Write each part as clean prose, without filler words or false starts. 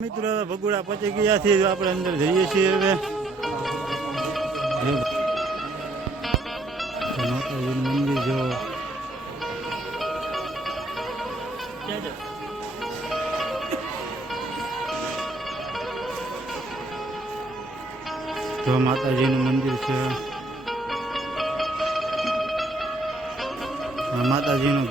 મિત્રો ભગુડા પહોંચી ગયા છીએ, આપણે અંદર જઈએ છીએ હવે માતાજીનું મંદિર જો માતાજીનું મંદિર છે, માતાજીનું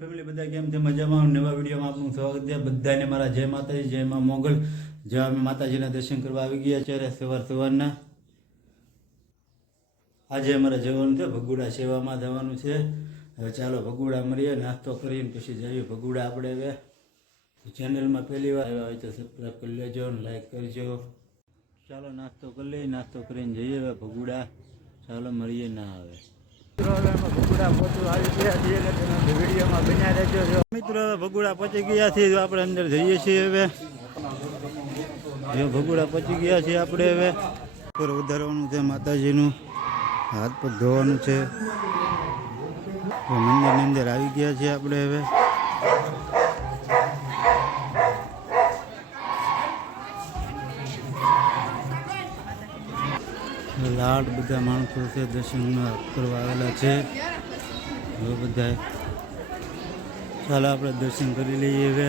ફેમિલી બધા કેમ છે? મજામાં? નવા વિડીયોમાં આપનું સ્વાગત છે. બધાને મારા જય માતાજી, જય માં મોગલ. જ્યાં અમે માતાજીના દર્શન કરવા આવી ગયા છે સવારના. આજે અમારે જવાનું છે ભગુડા સેવામાં જવાનું છે. હવે ચાલો ભગુડા મળીએ, નાસ્તો કરીને પછી જઈએ ભગુડા. આપણે હવે ચેનલમાં પહેલી વાર આવ્યા હોય તો સબસ્ક્રાઈબ કરી લેજો, લાઈક કરજો. ચાલો નાસ્તો કરી લઈએ, નાસ્તો કરીને જઈએ હવે ભગુડા. ચાલો મળીએ. ના આવે ભગુડા પહોંચવા આવી ગયા છીએ, વિડીયોમાં બન્યા રહેજો. મિત્રો ભગુડા પહોંચી ગયા છીએ, આપણે અંદર જઈએ છીએ હવે. ભગુડા પહોંચી ગયા છીએ આપણે હવે. ઉપર વધારવાનું છે માતાજીનું, હાથ પગ ધોવાનું છે. મંદિરની અંદર આવી ગયા છીએ આપણે હવે. લાડ બધા માણસો છે, દર્શન કરવા આવેલા છે બધા. ચાલો આપણે દર્શન કરી લઈએ હવે.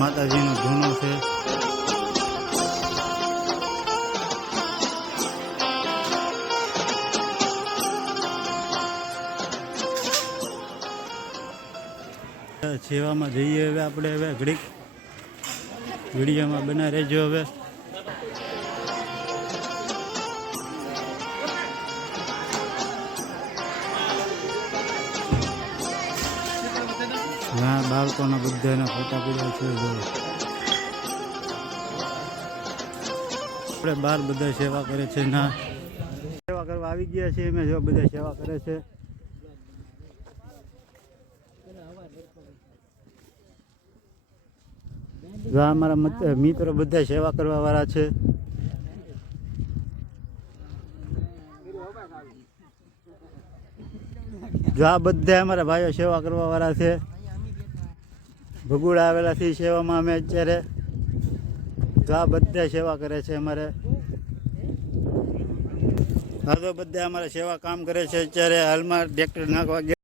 માતાજીનો ધૂનો છે. સેવામાં જઈએ હવે આપણે. હવે ઘડીક વિડીયોમાં બના રહેજો હવે. હા, બાળકોના બધાના ફોટા પડ્યા છે. આપણે બહાર બધા સેવા કરે છે. ના, સેવા કરવા આવી ગયા છીએ અમે. જો બધા સેવા કરે છે. અમારા મિત્રો બધા સેવા કરવા વાળા છે. જો આ બધા અમારા ભાઈઓ સેવા કરવા વાળા છે. ભગુડા આવેલા છે સેવામાં અમે અત્યારે. જો આ બધા સેવા કરે છે અમારે. આ તો બધા અમારે સેવા કામ કરે છે અત્યારે હાલમાં. ટ્રેક્ટર નાખવા ગયા.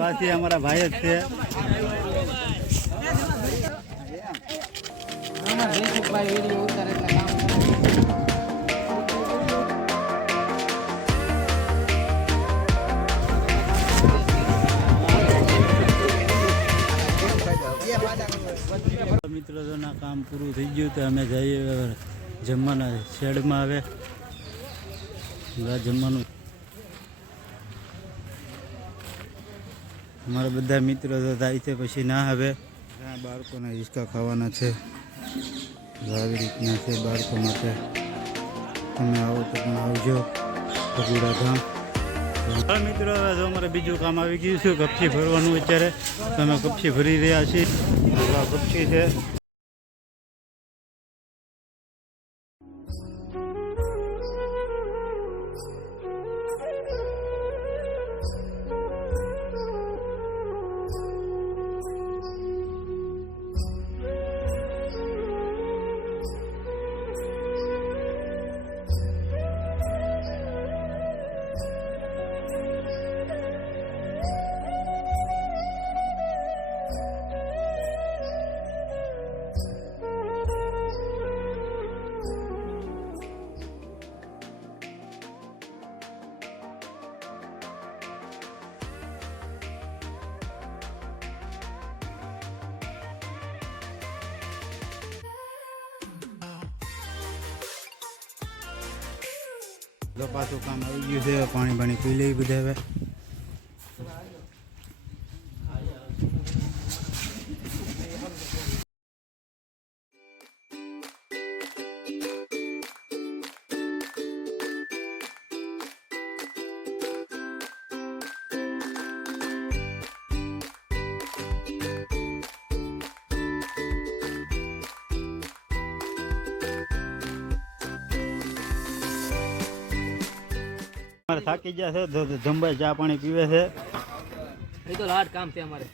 વાસી અમારા ભાઈ જ છે. મિત્રો ના કામ પૂરું થઈ ગયું તો અમે જઈએ જમવાના શેડમાં. આવે જમવાનું. અમારા બધા મિત્રો તો થાય છે પછી ના હવે. બાળકોના હિંચકા ખાવાના છે. આવી રીતના છે બાળકો માટે. તમે આવો તો પણ આવજો ભગુડા ગામ. મિત્રો હવે જો અમારે બીજું કામ આવી ગયું છે, કપચી ભરવાનું. અત્યારે તમે કપચી ભરી રહ્યા છીએ. કપચી છે. જો પાછું કામ આવી ગયું છે, પાણી બાણી પી લઈ બધા હવે. અમારે થાકી ગયા છે તો જમવા ચા પાણી પીવે છે. એ તો લાડ કામ છે અમારે.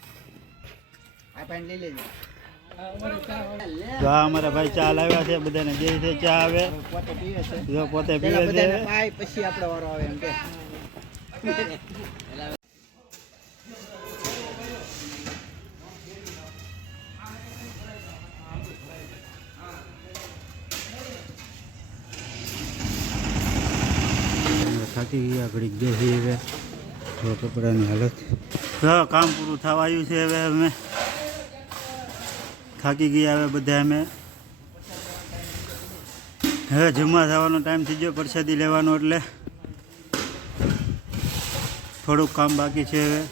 તો આ અમારા ભાઈ ચા લાવ્યા છે, બધાને દે છે ચા. આવે જો પોતે પીવે છે. પછી આપણો વારો આવે એમ કે થાકી ગયા ઘડીક બેસી હવે કપડાની હાલત. હા, કામ પૂરું થવા આવ્યું છે. હવે અમે થાકી ગયા હવે બધા. અમે હવે જમવા થવાનો ટાઈમ થઈ ગયો, પ્રસાદી લેવાનો, એટલે થોડુંક કામ બાકી છે હવે.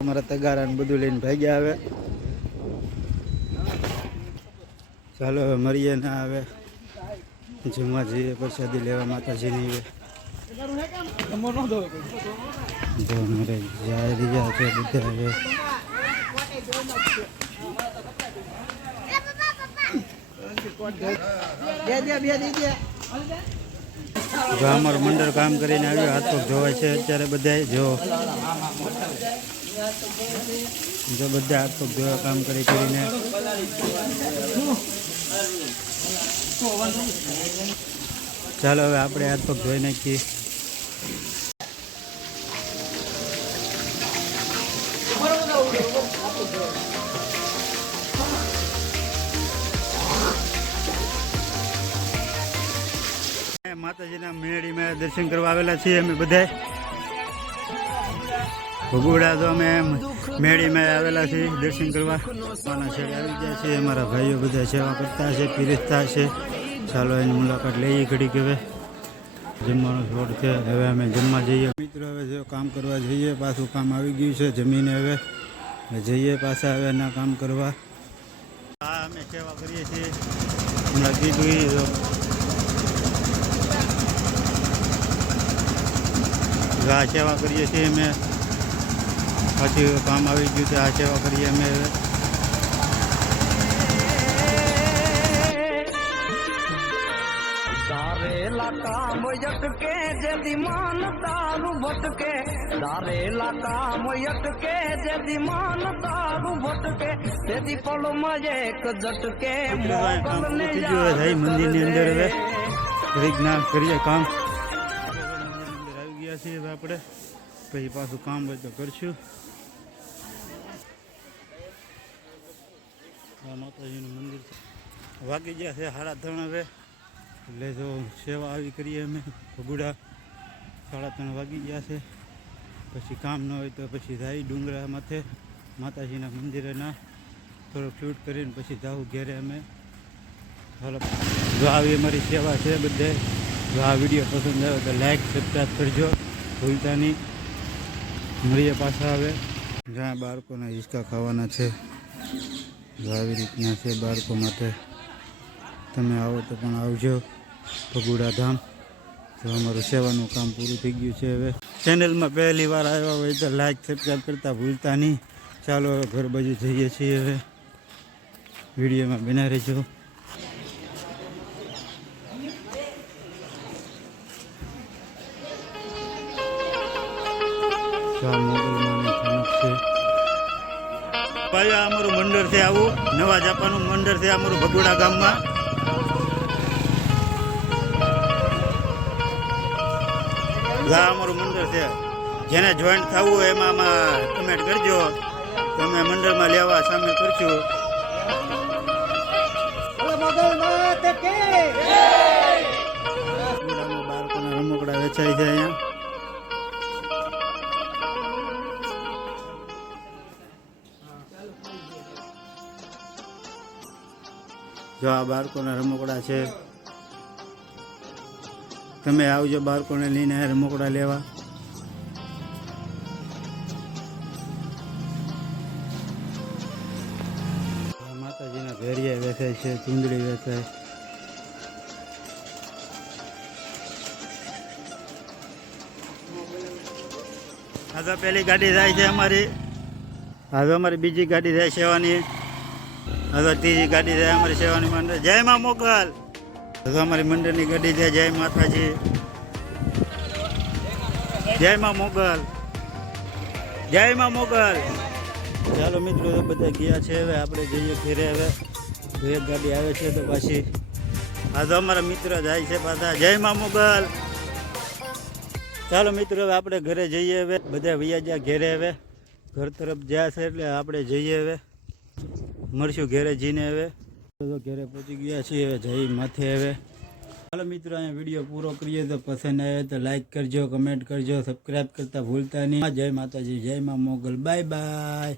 અમારા તગારા ને બધું લઈને ભાગ્યા આવે. ચાલો હવે મળીએ ના આવે જમવા જઈએ, પ્રસાદી લેવા માતાજીની. જો અમારે જાય રહ્યા છે બધા હવે. જો અમારું મંડળ કામ કરીને આવ્યું, હાથ પગ ધોવાય છે અત્યારે બધા. જો બધા હાથ પગ ધોવા કામ કરીને ચાલો હવે આપણે હાથ પગ ધોઈ નાખીએ. માતાજીના મેળીમાં દર્શન કરવા આવેલા છીએ અમે બધા. ભગુડા તો અમે મેળીમાં આવેલા છીએ દર્શન કરવા. માના શેડ આવી ગયા છે, અમારા ભાઈઓ બધા સેવા કરતા છે, પીરસતા છે. ચાલો એની મુલાકાત લઈએ ઘડીક. હવે જમવાનો રોડ છે, હવે અમે જમવા જઈએ. મિત્રો હવે જો કામ કરવા જઈએ, પાછું કામ આવી ગયું છે જમીને. હવે જઈએ પાછા હવે ના કામ કરવા. હા, અમે સેવા કરીએ છીએ. હમણાં કીધું આ સેવા કરીએ છીએ અમે. પાછી કામ આવી ગયું છે, આ સેવા કરીએ અમે. दारेला काम यटके जदि मान दारू भटके, दारेला काम यटके जदि मान दारू भटके, तेदी पल में एक झटके मोगल ने મંદિરની અંદર હવે ઘડીક ના કરીએ કામ. મંદિર આવી ગયા છીએ હવે આપણે, પછી પાછું કામ હોય તો કરશું. માતાજીનું મંદિર વાગી ગયા છે 3:30 હવે. એટલે જો સેવા આવી કરીએ અમે ભગુડા. 3:30 વાગી ગયા છે. પછી કામ ન હોય તો પછી જાય ડુંગરા માથે માતાજીના મંદિરે ના થોડુંક શૂટ કરીને પછી જાવું ઘેરે અમે. ચાલો, જો આવી અમારી સેવા છે બધે. જો આ વિડીયો પસંદ આવે તો લાઈક સબસ્ક્રાઈબ કરજો ભૂલતા નહીં. મળીએ પાછા આવે. જ્યાં બાળકોના હિંચકા ખાવાના છે, જો આવી રીતના છે બાળકો માટે. તમે આવો તો પણ આવજો ભગુડા ધામ. તો અમારું સેવાનું કામ પૂરું થઈ ગયું છે. હવે ચેનલમાં પહેલી વાર આવ્યા હોય તો લાઈક સબસ્ક્રાઈબ કરતા ભૂલતા નહીં. ચાલો ઘર બાજુ જઈએ છીએ. હવે વિડીયોમાં બના રહેજો. ભાઈ આ અમારું મંડળ છે, આવું નવા જાપાનું મંડળ છે અમારું ભગુડા ગામમાં. આ અમારું મંડળ છે. જેને જોઈન્ટ થવું હોય એમાં કમેન્ટ કરજો, તમે મંડળમાં લેવા સામેલ કરશું. બાળકોના રમકડા વેચાય છે અહીંયા. જો આ બાળકોના રમકડા છે, તમે આવજો બાળકોને લઈને રમકડા લેવા. માતાજીના ઘેરિયા વેચાય છે, ચૂંદડી વેચાય. આ તો પેલી ગાડી જાય છે અમારી, હવે અમારી બીજી ગાડી જાય સેવાની, હવે ત્રીજી ગાડી જાય અમારી સેવાની મંડળ. જય મા મોગલ. હવે અમારી મંડળની ગાડી જાય. જય માતાજી, જય મા મોગલ, જય મા મોગલ. ચાલો મિત્રો, બધા ગયા છે, હવે આપણે જઈએ ઘરે. હવે એક ગાડી આવે છે તો પાછી આ તો અમારા મિત્ર જાય છે પાછા. જય મા મોગલ. ચાલો મિત્રો, હવે આપણે ઘરે જઈએ. હવે બધા વૈયા જ્યાં ઘેરે, હવે ઘર તરફ જ્યાં છે એટલે આપણે જઈએ. હવે મળશું ઘેરે જઈને. હવે તો ઘેરે પહોંચી ગયા છીએ, હવે જઈ માથે. હવે ચાલો મિત્રો, અહીંયા વિડીયો પૂરો કરીએ. તો પસંદ આવે તો લાઈક કરજો, કમેન્ટ કરજો, સબસ્ક્રાઈબ કરતા ભૂલતા નહીં. જય માતાજી, જય મા મોગલ. Bye bye.